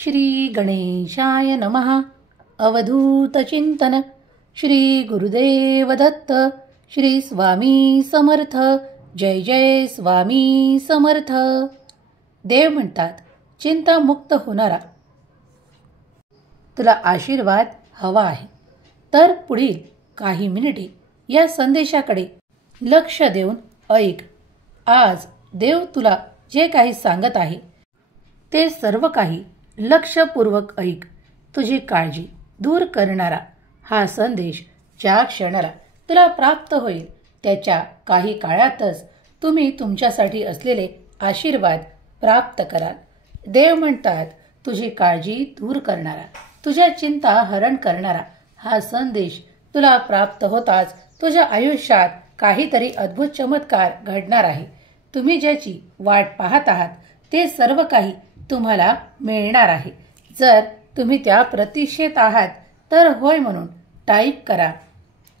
श्री गणेशाय नमः. अवधूत चिंतन. श्री गुरुदेव दत्त. श्री स्वामी समर्थ. जय जय स्वामी समर्थ. देव म्हणतात, चिंतामुक्त होणारा तुला आशीर्वाद हवा आहे तर पुढील काही मिनिटे या संदेशाकडे लक्ष देऊन ऐक. आज देव तुला जे काही सांगत आहे ते सर्व काही लक्षपूर्वक ऐक. तुझी काळजी दूर करणारा हा संदेश ज्या क्षणाला तुला प्राप्त होईल त्याच्या काही काळातच तुम्ही तुमच्यासाठी असलेले आशीर्वाद प्राप्त कराल. देव म्हणतात, तुझी काळजी दूर करणारा, तुझ्या चिंता हरण करणारा हा संदेश तुला प्राप्त होताच तुझ्या आयुष्यात काहीतरी अद्भुत चमत्कार घडणार आहे. तुम्ही ज्याची वाट पाहत आहात ते सर्व काही तुम्हाला मिळणार आहे. जर तुम्ही त्या प्रतीक्षेत आहात तर होय म्हणून टाईप करा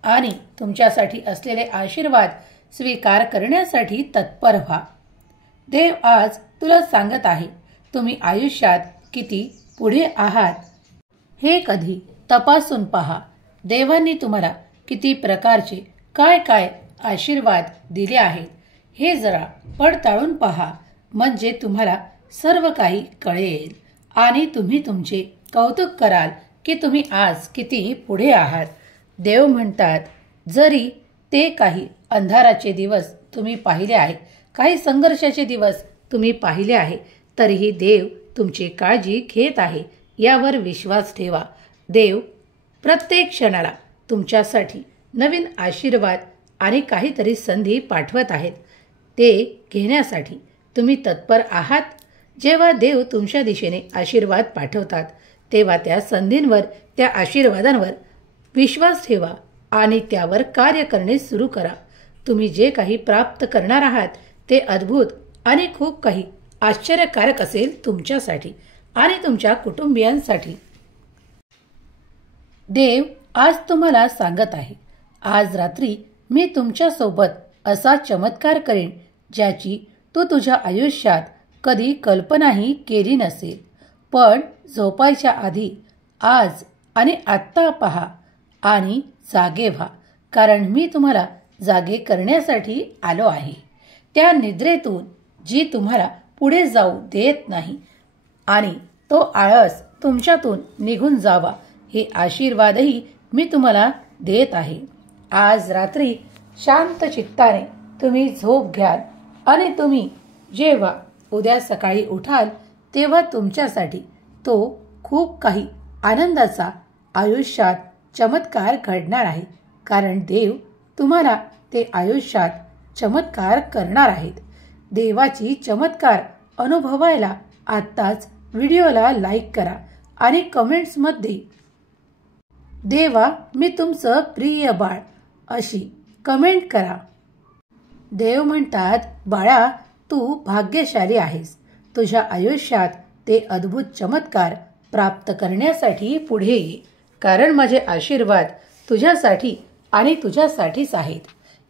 आणि तुमच्यासाठी असलेले आशीर्वाद स्वीकार करण्यासाठी तत्पर व्हा. देव आज तुला सांगत आहे, तुम्ही आयुष्यात किती पुढे आहात हे कधी तपासून पहा. देवांनी तुम्हाला किती प्रकारचे काय काय आशीर्वाद दिले आहेत हे जरा पडताळून पहा, म्हणजे तुम्हाला सर्व काही कळेल आणि तुम्ही तुमचे कौतुक कराल की तुम्ही आज किती पुढे आहात. देव म्हणतात, जरी ते काही अंधाराचे दिवस तुम्ही पाहिले आहे, काही संघर्षाचे दिवस तुम्ही पाहिले आहे, तरीही देव तुमची काळजी घेत आहे. यावर विश्वास ठेवा. देव प्रत्येक क्षणाला तुमच्यासाठी नवीन आशीर्वाद आणि काहीतरी संधी पाठवत आहेत. ते घेण्यासाठी तुम्ही तत्पर आहात. जेव्हा देव तुमच्या दिशेने आशीर्वाद पाठवतात तेव्हा त्या संधींवर, त्या आशीर्वादांवर विश्वास ठेवा आणि त्यावर कार्य करणे सुरू करा. तुम्ही जे काही प्राप्त करणार आहात ते अद्भुत आणि खूप काही आश्चर्यकारक असेल तुमच्यासाठी आणि तुमच्या कुटुंबियांसाठी. देव आज तुम्हाला सांगत आहे, आज रात्री मी तुमच्यासोबत असा चमत्कार करेन ज्याची तू तुझ्या आयुष्यात कधी कल्पनाही केली नसेल. पण झोपायच्या आधी आज आणि आत्ता पहा आणि जागे व्हा, कारण मी तुम्हाला जागे करण्यासाठी आलो आहे. त्या निद्रेतून जी तुम्हाला पुढे जाऊ देत नाही आणि तो आळस तुमच्यातून निघून जावा हे आशीर्वादही मी तुम्हाला देत आहे. आज रात्री शांत चित्ताने तुम्ही झोप घ्याल आणि तुम्ही जेव्हा उद्या सकाळी उठाल तेव्हा तुमच्यासाठी तो खूप काही आनंदाचा आयुष्यात चमत्कार घडणार आहे, कारण देव तुम्हाला ते आयुष्यात चमत्कार करणार आहेत. देवाची चमत्कार अनुभवायला आत्ताच व्हिडिओला लाईक करा आणि कमेंट्समध्ये देवा मी तुमचं प्रिय बाळ अशी कमेंट करा. देव म्हणतात, बाळा तू भाग्यशाली आहेस. तुझ्या आयुष्यात ते अद्भुत चमत्कार प्राप्त करण्यासाठी पुढे ये, कारण माझे आशीर्वाद तुझ्यासाठी आणि तुझ्यासाठीच आहेत.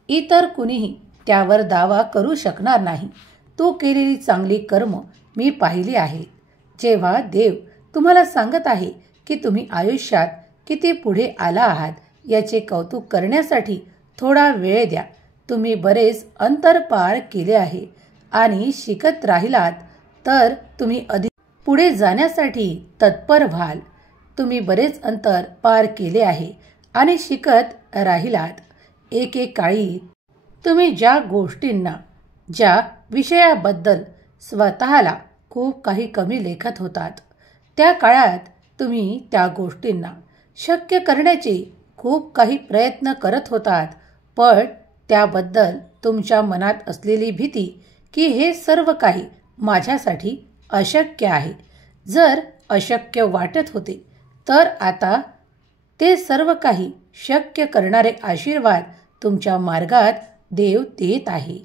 इतर कुणीही त्यावर दावा करू शकणार नाही. तू केलेली चांगली कर्म मी पाहिली आहेत. जेव्हा देव तुम्हाला सांगत आहे की तुम्ही आयुष्यात किती पुढे आला आहात याचे कौतुक करण्यासाठी थोडा वेळ द्या. तुम्ही बरेच अंतर पार केले आहे आणि शिकत राहिलात तर तुम्ही अधिक पुढे जाण्यासाठी तत्पर व्हाल. तुम्ही बरेच अंतर पार केले आहे आणि शिकत राहिलात. एकेकाळी तुम्ही ज्या गोष्टींना, ज्या विषयाबद्दल स्वतःला खूप काही कमी लेखत होतात, त्या काळात तुम्ही त्या गोष्टींना शक्य करण्याचे खूप काही प्रयत्न करत होतात, पण त्याबद्दल तुमच्या मनात असलेली भीती की हे सर्व काही माझ्यासाठी अशक्य आहे. जर अशक्य वाटत होते तर आता ते सर्व काही शक्य करणारे आशीर्वाद तुमच्या मार्गात देव देत आहे.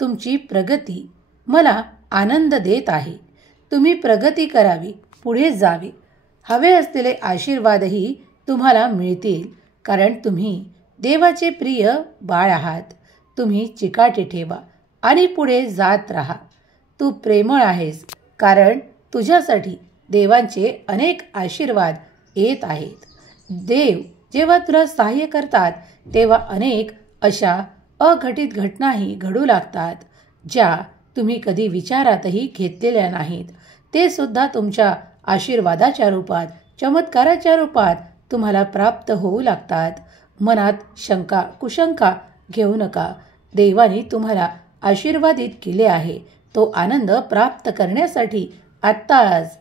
तुमची प्रगती मला आनंद देत आहे. तुम्ही प्रगती करावी, पुढे जावे. हवे असलेले आशीर्वादही तुम्हाला मिळतील, कारण तुम्ही देवाचे प्रिय बाळ आहात. तुम्ही चिकाटी ठेवा आणि पुढे जात राहा. तू प्रेमळ आहेस, कारण तुझ्यासाठी देवांचे अनेक आशीर्वाद येत आहेत. देव जेव्हा तुला सहाय्य करतात तेव्हा अनेक अशा अघटित घटनाही घडू लागतात ज्या तुम्ही कधी विचारातही घेतलेल्या नाहीत. ते सुद्धा तुमच्या आशीर्वादाच्या रूपात, चमत्काराच्या रूपात तुम्हाला प्राप्त होऊ लागतात. मनात शंका कुशंका घेऊ नका. देवाने तुम्हाला आशीर्वादित केले आहे. तो आनंद प्राप्त करण्यासाठी आत्ताच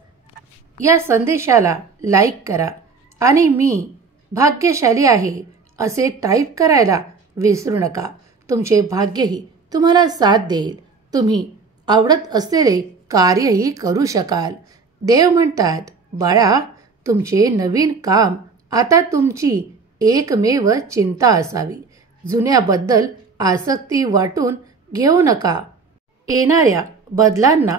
या संदेशाला लाईक करा आणि मी भाग्यशाली आहे असे टाईप करायला विसरू नका. तुमचे भाग्यही तुम्हाला साथ देईल. तुम्ही आवडत असलेले कार्यही करू शकाल. देव म्हणतात, बाळा, तुमचे नवीन काम आता तुमची एकमेव चिंता असावी. जुन्याबद्दल आसक्ती वाटून घेऊ नका. येणाऱ्या बदलांना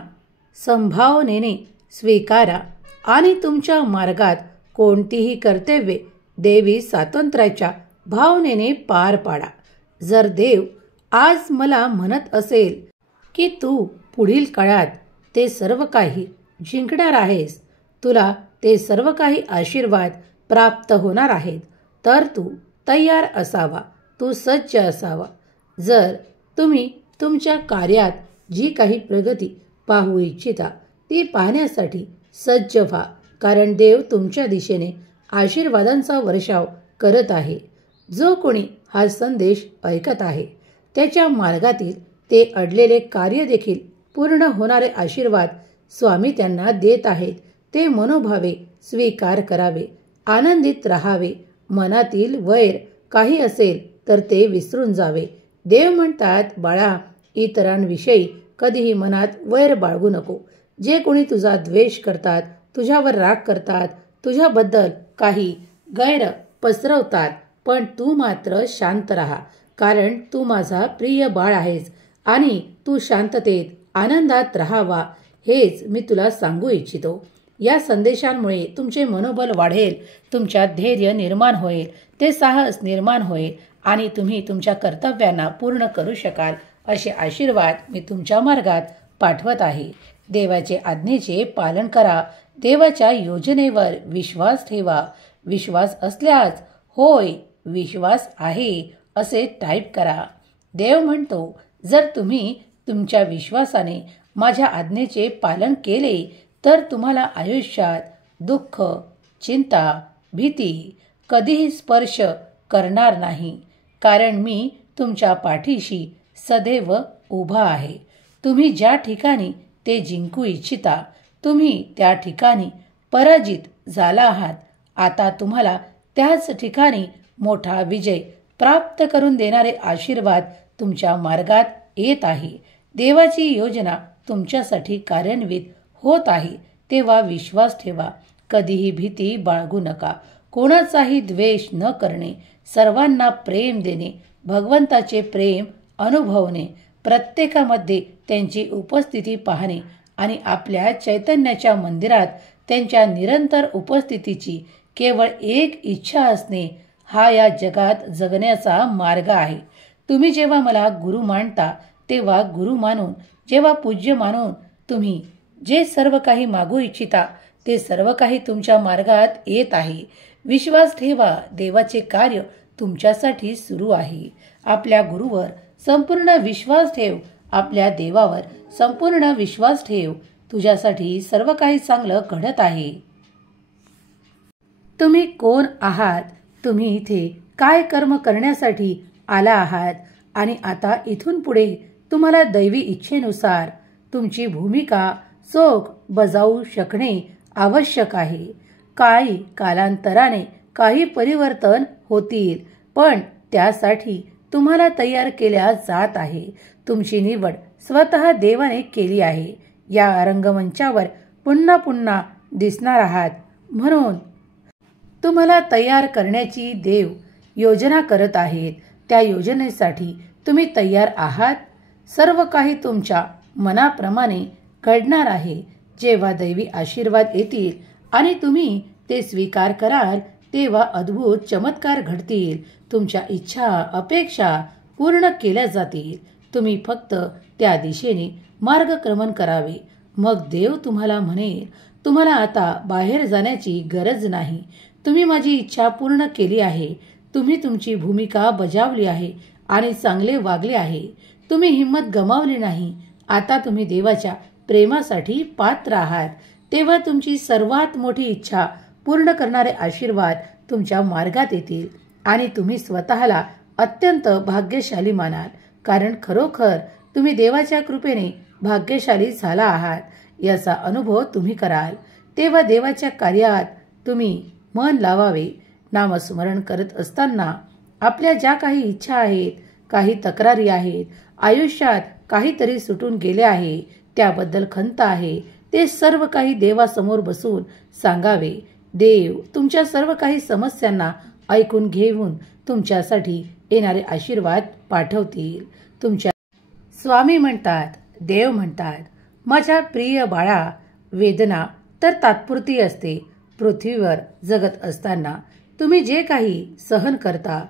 संभावनेने स्वीकारा आणि तुमच्या मार्गात कोणतीही कर्तव्ये देवी स्वातंत्र्याच्या भावनेने पार पाडा. जर देव आज मला म्हणत असेल की तू पुढील काळात ते सर्व काही जिंकणार आहेस, तुला ते सर्व काही आशीर्वाद प्राप्त होणार आहेत, तर तू तयार असावा, तू सज्ज असावा. जर तुम्ही तुमच्या कार्यात जी काही प्रगती पाहू इच्छिता ती पाहण्यासाठी सज्ज व्हा, कारण देव तुमच्या दिशेने आशीर्वादांचा वर्षाव करत आहे. जो कोणी हा संदेश ऐकत आहे त्याच्या मार्गातील ते अडलेले कार्य देखील पूर्ण होणारे आशीर्वाद स्वामी त्यांना देत आहेत. ते मनोभावे स्वीकार करावे, आनंदित राहावे. मनातील वैर काही असेल तर ते विसरून जावे. देव म्हणतात, बाळा, इतरांविषयी कधीही मनात वैर बाळगू नको. जे कोणी तुझा द्वेष करतात, तुझ्यावर राग करतात, तुझ्याबद्दल काही गैर पसरवतात, पण तू मात्र शांत राहा, कारण तू माझा प्रिय बाळ आहेस आणि तू शांततेत आनंदात राहावा, हेच मी तुला सांगू इच्छितो. या संदेशांमुळे तुमचे मनोबल वाढेल, तुमच्यात धैर्य निर्माण होईल, ते साहस निर्माण होईल आणि तुम्ही तुमच्या कर्तव्यांना पूर्ण करू शकाल असे आशीर्वाद मी तुमच्या मार्गात पाठवत आहे. देवाचे आज्ञेचे पालन करा. देवाच्या योजनेवर विश्वास ठेवा. विश्वास असल्यास होय, विश्वास आहे असे टाईप करा. देव म्हणतो, जर तुम्ही तुमच्या विश्वासाने माझ्या आज्ञेचे पालन केले तर तुम्हाला आयुष्यात दुःख, चिंता, भीती कधीही स्पर्श करणार नाही, कारण मी तुमच्या पाठीशी सदैव उभा आहे. तुम्ही ज्या ठिकाणी ते जिंकू इच्छिता तुम्ही त्या ठिकाणी पराजित झाला आहात. आता तुम्हाला त्याच ठिकाणी मोठा विजय प्राप्त करून देणारे आशीर्वाद तुमच्या मार्गात येत आहे. देवाची योजना तुमच्यासाठी कार्यान्वित होत आहे, तेव्हा विश्वास ठेवा. कधीही भीती बाळगू नका. कोणाचाही द्वेष न करणे, सर्वांना प्रेम देणे, भगवंताचे प्रेम अनुभवणे, प्रत्येकामध्ये त्यांची उपस्थिती पाहणे आणि आपल्या चैतन्याच्या मंदिरात त्यांच्या निरंतर उपस्थितीची केवळ एक इच्छा असणे, हा या जगात जगण्याचा मार्ग आहे. तुम्ही जेव्हा मला गुरु मानता तेव्हा गुरु मानून, जेव्हा पूज्य मानून तुम्ही जे सर्व काही मागू इच्छिता ते सर्व काही तुमच्या मार्गात येत आहे. विश्वास ठेवा, देवाचे कार्य तुमच्यासाठी सुरू आहे. आपल्या गुरुवर संपूर्ण विश्वास ठेव. आपल्या देवावर संपूर्ण विश्वास ठेव. तुझ्यासाठी सर्व काही चांगलं घडत आहे. तुम्ही कोण आहात, तुम्ही इथे काय कर्म करण्यासाठी आला आहात आणि आता इथून पुढे तुम्हाला दैवी इच्छेनुसार तुमची भूमिका चोख बजावू शकणे आवश्यक आहे. काही कालांतराने काही परिवर्तन होतील, पण त्यासाठी तुम्हाला तयार केल्या जात आहे. तुमची निवड स्वतः देवाने केली आहे. या रंगमंचावर पुन्हा पुन्हा दिसणार आहात, म्हणून तुम्हाला तयार करण्याची देव योजना करत आहेत. त्या योजनेसाठी तुम्ही तयार आहात. सर्व काही तुमच्या मनाप्रमाणे घडणार आहे. जेव्हा दैवी आशीर्वाद येतील आणि तुम्ही ते स्वीकार कराल तेव्हा अद्भुत चमत्कार घडतील. तुमच्या इच्छा अपेक्षा पूर्ण केल्या जातील. तुम्ही फक्त त्या दिशेने मार्गक्रमण करावे. मग देव तुम्हाला म्हणेल, तुम्हाला आता बाहेर जाण्याची गरज नाही. तुम्ही माझी इच्छा पूर्ण केली आहे. तुम्ही तुमची भूमिका बजावली आहे आणि चांगले वागले आहे. तुम्ही हिंमत गमावली नाही. आता तुम्ही देवाच्या प्रेमासाठी पात्र आहात. तेव्हा तुमची सर्वात मोठी इच्छा पूर्ण करणारे आशीर्वाद तुमच्या मार्गात येतील आणि तुम्ही स्वतःला अत्यंत भाग्यशाली मानाल. कारण खरोखर तुम्ही देवाच्या कृपेने भाग्यशाली झाला आहात याचा अनुभव तुम्ही कराल. तेव्हा देवाच्या कार्यात तुम्ही मन लावावे. नामस्मरण करत असताना आपल्या ज्या काही इच्छा आहेत, काही तक्रारी आहेत, आयुष्यात काहीतरी सुटून गेले आहे, त्याबद्दल खंत आहे, ते सर्व काही देवासमोर बसून सांगावे. देव तुमच्या सर्व काही समस्यांना ऐकून घेऊन तुमच्यासाठी येणारे आशीर्वाद पाठवतील. तुमच्या स्वामी म्हणतात, देव म्हणतात, माझ्या प्रिय बाळा, वेदना तर तात्पुरती असते. पृथ्वीवर जगत असताना तुम्ही जे काही सहन करता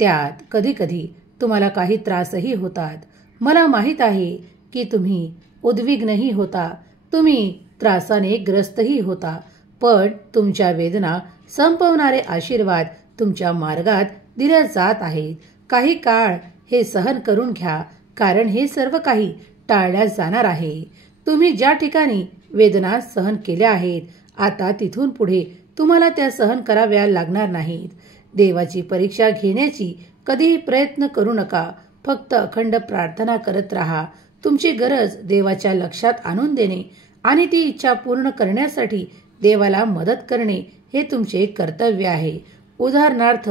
त्यात कधी कधी तुम्हाला काही त्रासही होतात. मला माहीत आहे की तुम्ही उद्विग्नही होता, तुम्ही त्रासाने ग्रस्तही होता, पण तुमच्या वेदना संपवणारे आशीर्वाद तुमच्या मार्गात दिल्या जात आहेत. काही काळ हे सहन करून घ्या, कारण हे सर्व काही टाळल्या जाणार आहे. तुम्ही ज्या ठिकाणी वेदना सहन केल्या आहेत, आता तिथून पुढे तुम्हाला त्या सहन कराव्या लागणार नाहीत. देवाची परीक्षा घेण्याची कधीही प्रयत्न करू नका. फक्त अखंड प्रार्थना करत राहा. तुमची गरज देवाच्या लक्षात आणून देणे आणि ती इच्छा पूर्ण करण्यासाठी देवाला मदत करणे हे तुमचे कर्तव्य आहे. उदाहरणार्थ,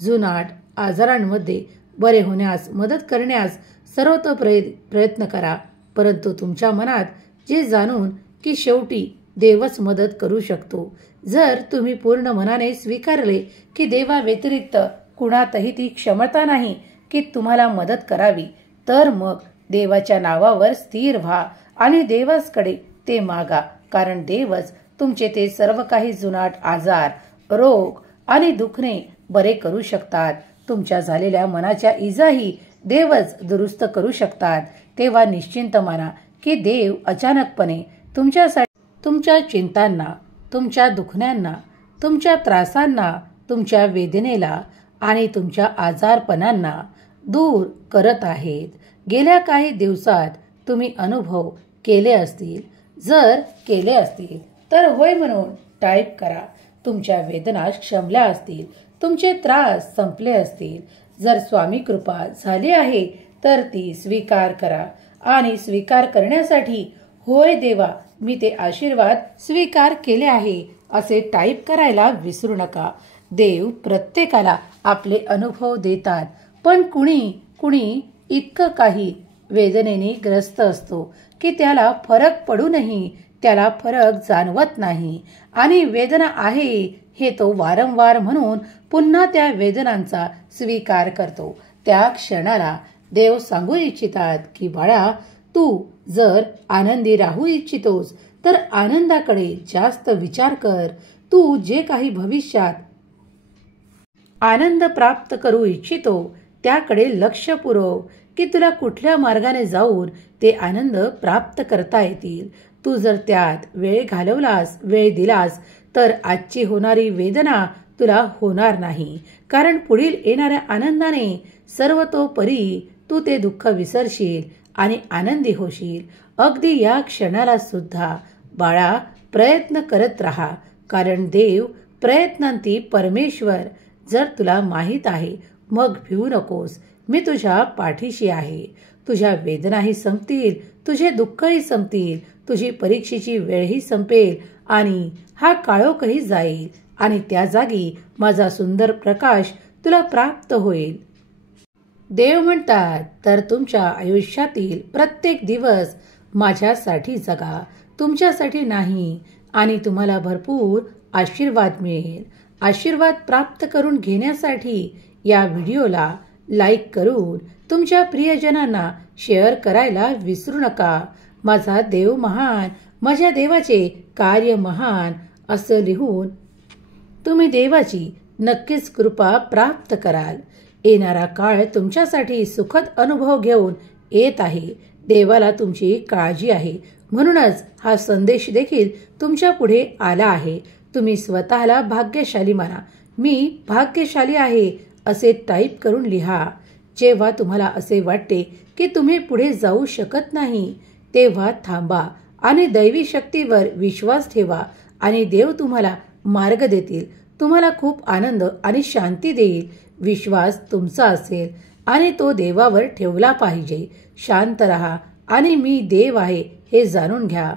जुनाट आजारांमध्ये बरे होण्यास मदत करण्यास सर्वतोपरी प्रयत्न करा. परंतु तुमच्या मनात जे जाणून की शेवटी देवच मदत करू शकतो. जर तुम्ही पूर्ण मनाने स्वीकारले की देवा व्यतिरिक्त कुणातही ती क्षमता नाही की तुम्हाला मदत करावी, तर मग देवाच्या नावावर स्थिर व्हा आणि देवाकडे ते मागा. कारण देवच तुमचे ते सर्व काही जुनाट आजार, रोग आणि दुखणे बरे करू शकतात. तुमच्या झालेल्या मनाच्या इजाही देवच दुरुस्त करू शकतात. तेव्हा निश्चिंत माना की देव अचानकपणे तुमच्यासाठी तुमच्या चिंतांना, तुमच्या दुखण्यांना, तुमच्या त्रासांना, तुमच्या वेदनेला आणि तुमच्या आजारपणांना दूर करत आहेत. गेल्या काही दिवसात तुम्ही अनुभव केले असतील. जर केले असतील तर होय म्हणून टाईप करा. तुमच्या वेदना शमल्या असतील, तुमचे त्रास संपले असतील. जर स्वामी कृपा झाली आहे तर ती स्वीकार करा आणि स्वीकार करण्यासाठी होय देवा मी ते आशीर्वाद स्वीकार केले आहे असे टाईप करायला विसरू नका. देव प्रत्येकाला आपले अनुभव देतात, पण कुणी इतकं काही वेदनेने ग्रस्त असतो की त्याला फरक पडूनही त्याला फरक जाणवत नाही आणि वेदना आहे हे तो वारंवार म्हणून पुन्हा त्या वेदनांचा स्वीकार करतो. त्या क्षणाला देव सांगू इच्छितात की बाळा, तू जर आनंदी राहू इच्छितोस तर आनंदाकडे जास्त विचार कर. तू जे काही भविष्यात आनंद प्राप्त करू इच्छितो त्याकडे लक्ष पुरव की तुला कुठल्या मार्गाने जाऊन ते आनंद प्राप्त करता येतील. तू जर त्यात वेळ घालवलास, वेळ दिलास तर आजची होणारी वेदना तुला होणार नाही. कारण पुढील येणाऱ्या आनंदाने सर्वतोपरी तू ते दुःख विसरशील आणि आनंदी होशील. अगदी या क्षणाला सुद्धा बाळा प्रयत्न करत राहा, कारण देव प्रयत्नांती परमेश्वर. जर तुला माहीत आहे मग भिवू नकोस. मी तुझ्या पाठीशी आहे. तुझ्या वेदनाही संपतील, तुझे दुःखही संपतील, तुझी परीक्षेची वेळही संपेल आणि हा काळोखही जाईल आणि त्या जागी माझा सुंदर प्रकाश तुला प्राप्त होईल. देव म्हणतात, तर तुमच्या आयुष्यातील प्रत्येक दिवस माझ्यासाठी जगा, तुमच्यासाठी नाही, आणि तुम्हाला भरपूर आशीर्वाद मिळेल. आशीर्वाद प्राप्त करून घेण्यासाठी या व्हिडिओला लाईक करून तुमच्या प्रियजनांना शेअर करायला विसरू नका. माझा देव महान, माझ्या देवाचे कार्य महान असं लिहून तुम्ही देवाची नक्कीच कृपा प्राप्त कराल. येणारा काळ तुमच्यासाठी सुखद अनुभव घेऊन येत आहे. देवाला तुमची काळजी आहे. म्हणूनच हा संदेश देखील तुमच्या पुढे आला आहे. तुम्ही स्वतःला भाग्यशाली माना. मी भाग्यशाली आहे असे टाईप करून लिहा. जेव्हा तुम्हाला असे वाटते की तुम्ही पुढे जाऊ शकत नाही, तेव्हा थांबा आणि दैवी शक्तीवर विश्वास ठेवा आणि देव तुम्हाला मार्ग देतील. तुम्हाला खूप आनंद आणि शांती देईल. विश्वास तुमचा असेल आणि तो देवावर ठेवला पाहिजे. शांत रहा आणि मी देव आहे हे जाणून घ्या.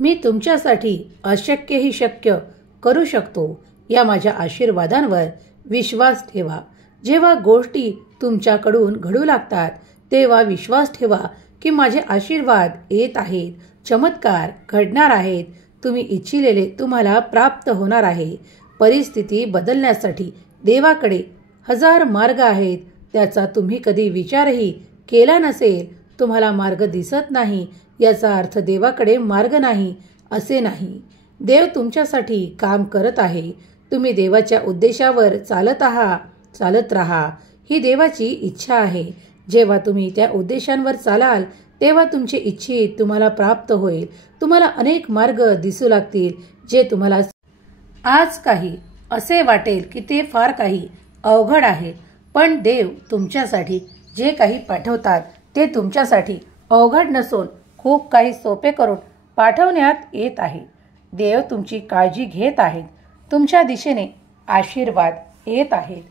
मी तुमच्यासाठी अशक्यही शक्य करू शकतो या माझ्या आशीर्वादांवर विश्वास ठेवा. जेव्हा गोष्टी तुमच्याकडून घडू लागतात तेव्हा विश्वास ठेवा की माझे आशीर्वाद येत आहेत. चमत्कार घडणार आहेत. तुम्ही इच्छिलेले तुम्हाला प्राप्त होणार आहे. परिस्थिती बदलण्यासाठी देवाकडे हजार मार्ग आहेत. त्याचा तुम्ही कधी विचारही केला नसेल. तुम्हाला मार्ग दिसत नाही याचा अर्थ देवाकडे मार्ग नाही असे नाही. देव तुमच्यासाठी काम करत आहे. तुम्ही देवाच्या उद्देशावर चालत राहा. ही देवाची इच्छा आहे. जेव्हा तुम्ही त्या उद्देशांवर चालाल तेव्हा तुमचे इच्छित तुम्हाला प्राप्त होईल. तुम्हाला अनेक मार्ग दिसू लागतील जे तुम्हाला आज काही असे वाटेल की ते फार काही अवघड आहे, पण देव तुमच्यासाठी जे काही पाठवतात ते तुमच्यासाठी अवघड नसून खूप काही सोपे करून पाठवण्यात येत आहे. देव तुमची काळजी घेत आहेत. तुमच्या दिशेने आशीर्वाद येत आहेत.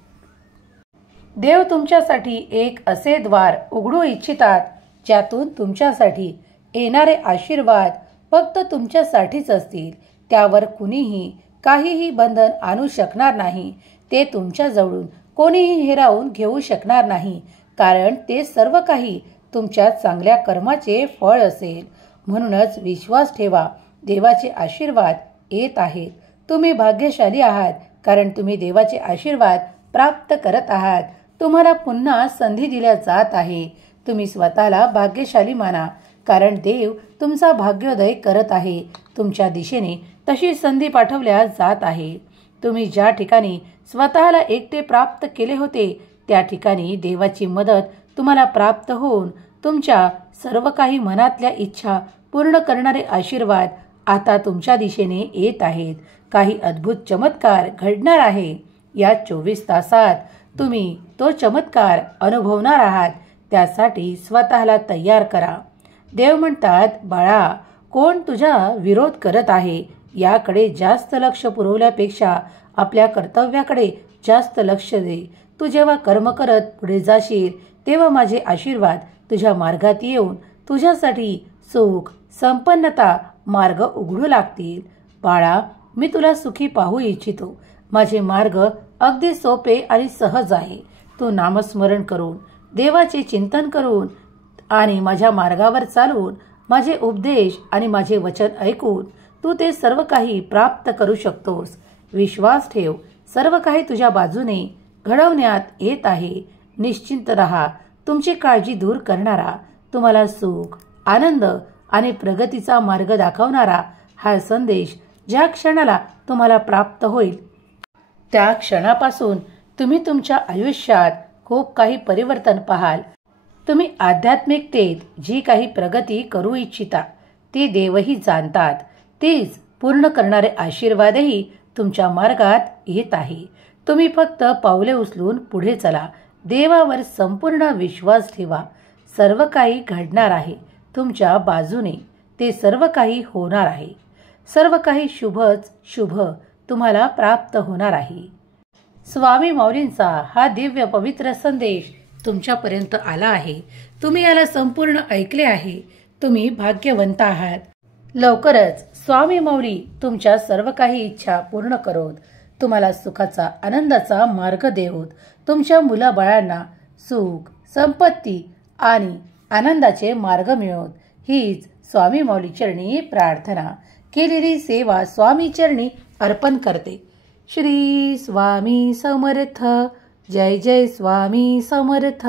देव तुमच्यासाठी एक असे द्वार उघडू इच्छितात ज्यातून तुमच्यासाठी येणारे आशीर्वाद फक्त तुमच्यासाठीच असतील. त्यावर कुणीही काहीही बंधन आणू शकणार नाही. ते तुमच्याजवळून कोणीही हिरावून घेऊ शकणार नाही, कारण ते सर्व काही तुमच्या चांगल्या कर्माचे फळ असेल. म्हणूनच विश्वास ठेवा. देवाचे आशीर्वाद येत आहेत. तुम्ही भाग्यशाली आहात कारण तुम्ही देवाचे आशीर्वाद प्राप्त करत आहात. तुम्हाला पुन्हा संधी दिल्या जात आहे. तुम्ही स्वतःला भाग्यशाली माना कारण देव तुमचा भाग्योदय करत आहे. तुमच्या दिशेने तशी संधी पाठवल्या जात आहे. तुम्ही ज्या ठिकाणी स्वतःला एकटे प्राप्त केले होते त्या ठिकाणी देवाची मदत तुम्हाला प्राप्त होऊन तुमच्या सर्व काही मनातल्या इच्छा पूर्ण करणारे आशीर्वाद आता तुमच्या दिशेने येत आहेत. काही अद्भुत चमत्कार घडणार आहे. या 24 तासात तुम्ही तो चमत्कार अनुभवणार आहात. त्यासाठी स्वतःला तयार करा. देव म्हणतात, बाळा, कोण तुझा विरोध करत आहे याकडे जास्त लक्ष पुरवल्यापेक्षा आपल्या कर्तव्याकडे जास्त लक्ष दे. तू जेव्हा कर्म करत पुढे जाशील तेव्हा माझे आशीर्वाद तुझ्या मार्गात येऊन तुझ्यासाठी सुख, संपन्नता मार्ग उघडू लागतील. बाळा, मी तुला सुखी पाहू इच्छितो. माझे मार्ग अगदी सोपे आणि सहज आहे. तू नामस्मरण करून, देवाचे चिंतन करून आणि माझ्या मार्गावर चालून, माझे उपदेश आणि माझे वचन ऐकून तू ते सर्व काही प्राप्त करू शकतोस. विश्वास ठेव. सर्व काही तुझ्या बाजूने घडवण्यात येत आहे. निश्चिंत रहा. तुमची काळजी दूर करणारा, तुम्हाला सुख, आनंद आणि प्रगतीचा मार्ग दाखवणारा हा संदेश ज्या क्षणाला तुम्हाला प्राप्त होईल त्या क्षणापासून तुम्ही तुमच्या आयुष्यात खूप काही परिवर्तन पाहाल. तुम्ही आध्यात्मिकतेत जी काही प्रगती करू इच्छिता ती देवही जाणतात. तीच पूर्ण करणारे आशीर्वादही तुमच्या मार्गात येत आहे. तुम्ही फक्त पावले उचलून पुढे चला. देवावर संपूर्ण विश्वास ठेवा. सर्व काही घडणार आहे तुमच्या बाजूने. ते सर्व काही होणार आहे. सर्व काही शुभच शुभ तुम्हाला प्राप्त होणार आहे. स्वामी माऊलींचा हा दिव्य पवित्र संदेश तुमच्यापर्यंत आला आहे. तुम्ही याला संपूर्ण ऐकले आहे. तुम्ही भाग्यवंत आहात. लवकरच स्वामी माऊली तुमच्या सर्व काही इच्छा पूर्ण करोत. तुम्हाला सुखाचा, आनंदाचा मार्ग देऊत. तुमच्या मुलाबाळांना सुख, संपत्ती आणि आनंदाचे मार्ग मिळोत. हीच स्वामी माऊली चरणी प्रार्थना. केलेली सेवा स्वामी चरणी अर्पण करते. श्री स्वामी समर्थ. जय जय स्वामी समर्थ.